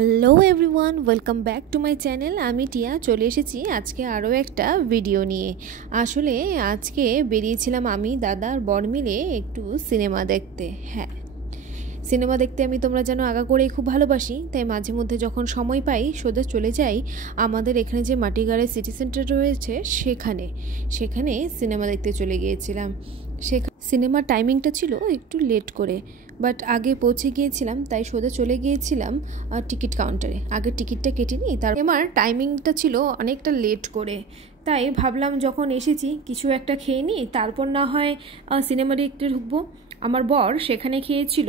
Hello everyone, welcome back to my channel. আমি টিয়া চলে এসেছি আজকে আরও একটা ভিডিও নিয়ে। আসলে আজকে বেরিয়েছিলাম আমি দাদার বর মিলে একটু সিনেমা দেখতে। হ্যাঁ, সিনেমা দেখতে আমি তোমরা যেন আগা করেই খুব ভালোবাসি, তাই মাঝে মধ্যে যখন সময় পাই সোজা চলে যাই আমাদের এখানে যে মাটিগাড়ে সিটি সেন্টার রয়েছে সেখানে সিনেমা দেখতে চলে গিয়েছিলাম। সিনেমার টাইমিংটা ছিল একটু লেট করে, বাট আগে পৌঁছে গিয়েছিলাম তাই সোজা চলে গিয়েছিলাম টিকিট কাউন্টারে। আগে টিকিটটা কেটে নিই, তার আমার টাইমিংটা ছিল অনেকটা লেট করে, তাই ভাবলাম যখন এসেছি কিছু একটা খেয়ে নিই, তারপর না হয় সিনেমা দেখতে ঢুকবো। আমার বর সেখানে খেয়েছিল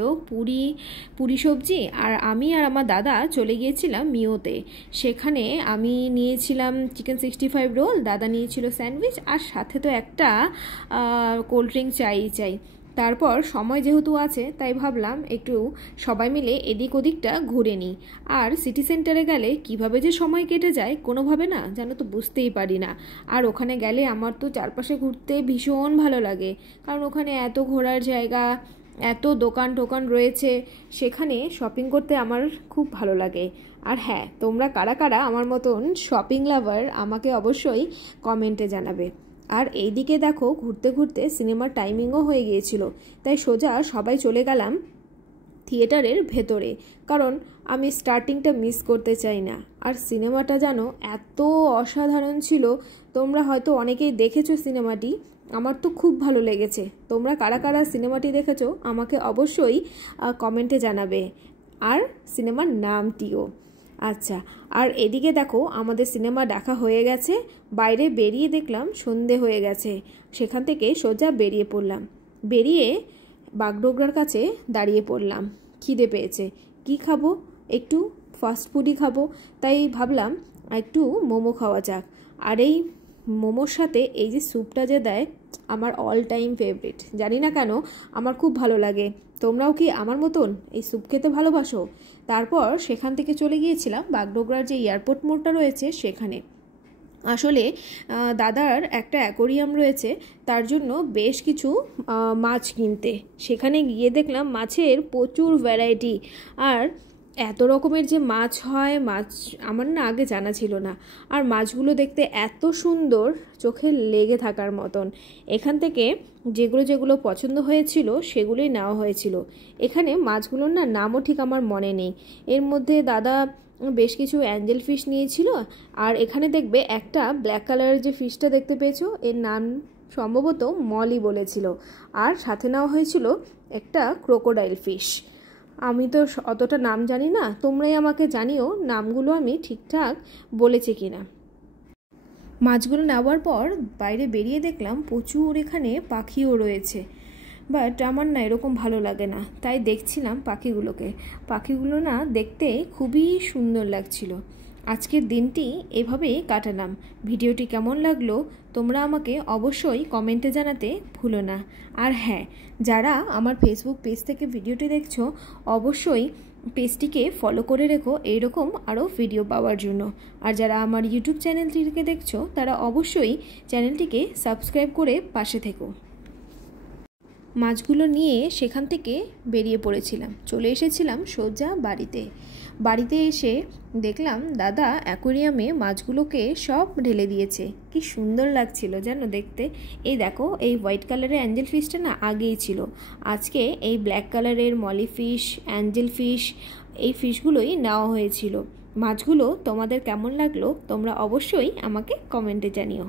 পুরি সবজি, আর আমি আর আমার দাদা চলে গিয়েছিলাম মিওতে। সেখানে আমি নিয়েছিলাম চিকেন 65 রোল, দাদা নিয়েছিল স্যান্ডউইচ, আর সাথে তো একটা কোল্ড ড্রিঙ্ক চাই। তারপর সময় যেহেতু আছে তাই ভাবলাম একটু সবাই মিলে এদিক ওদিকটা ঘুরে নিই। আর সিটি সেন্টারে গেলে কিভাবে যে সময় কেটে যায় কোনোভাবে না জানো তো বুঝতেই পারি না। আর ওখানে গেলে আমার তো চারপাশে ঘুরতে ভীষণ ভালো লাগে, কারণ ওখানে এত ঘোরার জায়গা, এত দোকান টোকান রয়েছে, সেখানে শপিং করতে আমার খুব ভালো লাগে। আর হ্যাঁ, তোমরা কারা কারা আমার মতন শপিং লাভার আমাকে অবশ্যই কমেন্টে জানাবে। আর এইদিকে দেখো ঘুরতে ঘুরতে সিনেমার টাইমিংও হয়ে গিয়েছিল, তাই সোজা সবাই চলে গেলাম থিয়েটারের ভেতরে, কারণ আমি স্টার্টিংটা মিস করতে চাই না। আর সিনেমাটা জানো এত অসাধারণ ছিল, তোমরা হয়তো অনেকেই দেখেছো সিনেমাটি, আমার তো খুব ভালো লেগেছে। তোমরা কারা কারা সিনেমাটি দেখেছো আমাকে অবশ্যই কমেন্টে জানাবে, আর সিনেমার নামটিও। আচ্ছা, আর এদিকে দেখো আমাদের সিনেমা দেখা হয়ে গেছে, বাইরে বেরিয়ে দেখলাম সন্ধে হয়ে গেছে। সেখান থেকে সোজা বেরিয়ে পড়লাম, বেরিয়ে বাগডোগরার কাছে দাঁড়িয়ে পড়লাম। খিদে পেয়েছে, কি খাবো, একটু ফাস্টফুডই খাবো, তাই ভাবলাম একটু মোমো খাওয়া যাক। আর এই মোমোর সাথে এই যে স্যুপটা যে দেয়, আমার অল টাইম ফেভারিট। জানি না কেন আমার খুব ভালো লাগে। তোমরাও কি আমার মতন এই স্যুপ খেতে ভালোবাসো? তারপর সেখান থেকে চলে গিয়েছিলাম বাগডোগরার যে এয়ারপোর্ট মোড়টা রয়েছে সেখানে। আসলে দাদার একটা অ্যাকোরিয়াম রয়েছে, তার জন্য বেশ কিছু মাছ কিনতে সেখানে গিয়ে দেখলাম মাছের প্রচুর ভ্যারাইটি। আর এত রকমের যে মাছ হয়, মাছ আমার না আগে জানা ছিল না। আর মাছগুলো দেখতে এত সুন্দর, চোখে লেগে থাকার মতন। এখান থেকে যেগুলো পছন্দ হয়েছিল সেগুলোই নেওয়া হয়েছিল। এখানে মাছগুলোর নামও ঠিক আমার মনে নেই। এর মধ্যে দাদা বেশ কিছু অ্যাঞ্জেল ফিশ নিয়েছিল, আর এখানে দেখবে একটা ব্ল্যাক কালারের যে ফিশটা দেখতে পেয়েছো, এর নাম সম্ভবত মলি বলেছিল। আর সাথে নেওয়া হয়েছিল একটা ক্রোকোডাইল ফিশ। আমি তো অতটা নাম জানি না, তোমরাই আমাকে জানিও নামগুলো আমি ঠিকঠাক বলেছি কিনা। মাছগুলো নেওয়ার পর বাইরে বেরিয়ে দেখলাম প্রচুর এখানে পাখিও রয়েছে, বাট আমার না এরকম ভালো লাগে না, তাই দেখছিলাম পাখিগুলো না দেখতে খুবই সুন্দর লাগছিল। আজকের দিনটি এভাবেই কাটালাম। ভিডিওটি কেমন লাগলো তোমরা আমাকে অবশ্যই কমেন্টে জানাতে ভুলো না। আর হ্যাঁ, যারা আমার ফেসবুক পেজ থেকে ভিডিওটি দেখছো অবশ্যই পেজটিকে ফলো করে রেখো এইরকম আরও ভিডিও পাওয়ার জন্য। আর যারা আমার ইউটিউব চ্যানেলটিকে দেখছো তারা অবশ্যই চ্যানেলটিকে সাবস্ক্রাইব করে পাশে থেকো। মাছগুলো নিয়ে সেখান থেকে বেরিয়ে পড়েছিলাম, চলে এসেছিলাম সোজা বাড়িতে এসে দেখলাম দাদা অ্যাকোরিয়ামে মাছগুলোকে সব ঢেলে দিয়েছে। কি সুন্দর লাগছিল যেন দেখতে। এই দেখো, এই হোয়াইট কালারের অ্যাঞ্জেল ফিশটা না আগেই ছিল, আজকে এই ব্ল্যাক কালারের মলি ফিশ, অ্যাঞ্জেল ফিশ, এই ফিশগুলোই নেওয়া হয়েছিল। মাছগুলো তোমাদের কেমন লাগলো তোমরা অবশ্যই আমাকে কমেন্টে জানিও।